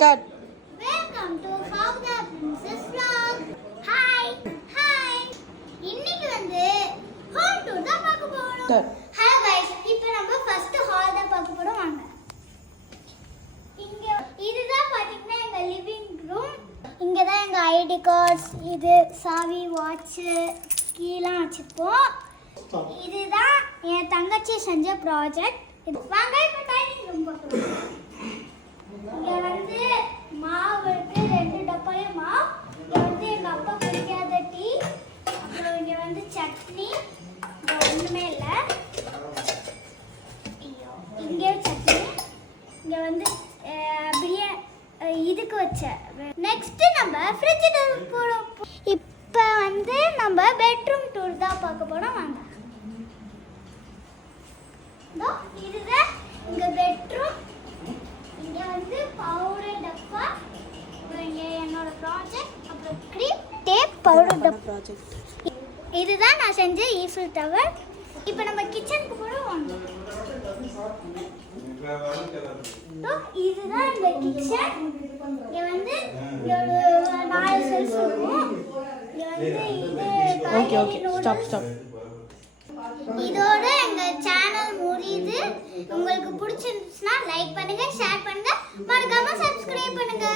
Cut. Welcome to Fauda Princess Vlog. Hi. இன்னைக்கு வந்து hall tour தான் பார்க்க போறோம். Cut. Hello guys. இப்போ நம்ம first hall தான் பார்க்க போறோம் வாங்க. இங்க இதுதான் பாத்தீங்கன்னா எங்க லிவிங் ரூம். இங்க தான் எங்க ஐடி கார்ட்ஸ், இது சாவி, வாட்ச், கீலாம் வச்சிருப்போம். இதுதான் என் தங்கச்சி செஞ்ச ப்ராஜெக்ட். வாங்க இப்போ டைனிங் ரூம் பார்க்கலாம். இங்க வந்து மாவு இருக்கு, 2 டப்பாயும் மாவு. இங்க வந்து எங்க அப்பா குடிக்காத டீ, அப்புறம் இங்க வந்து சட்னி, இங்க ஒண்ணுமே இல்ல. இங்க சட்னி, இங்க வந்து இதுக்கு வச்ச. நெக்ஸ்ட் நம்ம ஃப்ரிட்ஜ் டூர் போறோம். இப்போ வந்து நம்ம பெட்ரூம் டூர் தான் பார்க்க போறோம் வாங்க. இதுதான் இங்க பெட்ரூம். இங்க வந்து பவுடர் டப்பா, அப்புறம் இங்க என்னோட ப்ராஜெக்ட், அப்புறம் க்ரீம் டேப் பவுடர் டப்பா ப்ராஜெக்ட். இதுதான் நான் செஞ்ச ஈஃபில் டவர். இப்போ நம்ம கிச்சனுக்கு போறோம். இதுதான் இந்த கிச்சன். இங்க வந்து ஒரு 4 செல்ஃப் இருக்கும். இங்க வந்து இது ஓகே ஸ்டாப். இதோட எங்க சேனல் முடியுது. உங்களுக்கு பிடிச்சிருந்துச்சுன்னா லைக் பண்ணுங்க, ஷேர் பண்ணுங்க, மறக்காம சப்ஸ்கிரைப் பண்ணுங்க.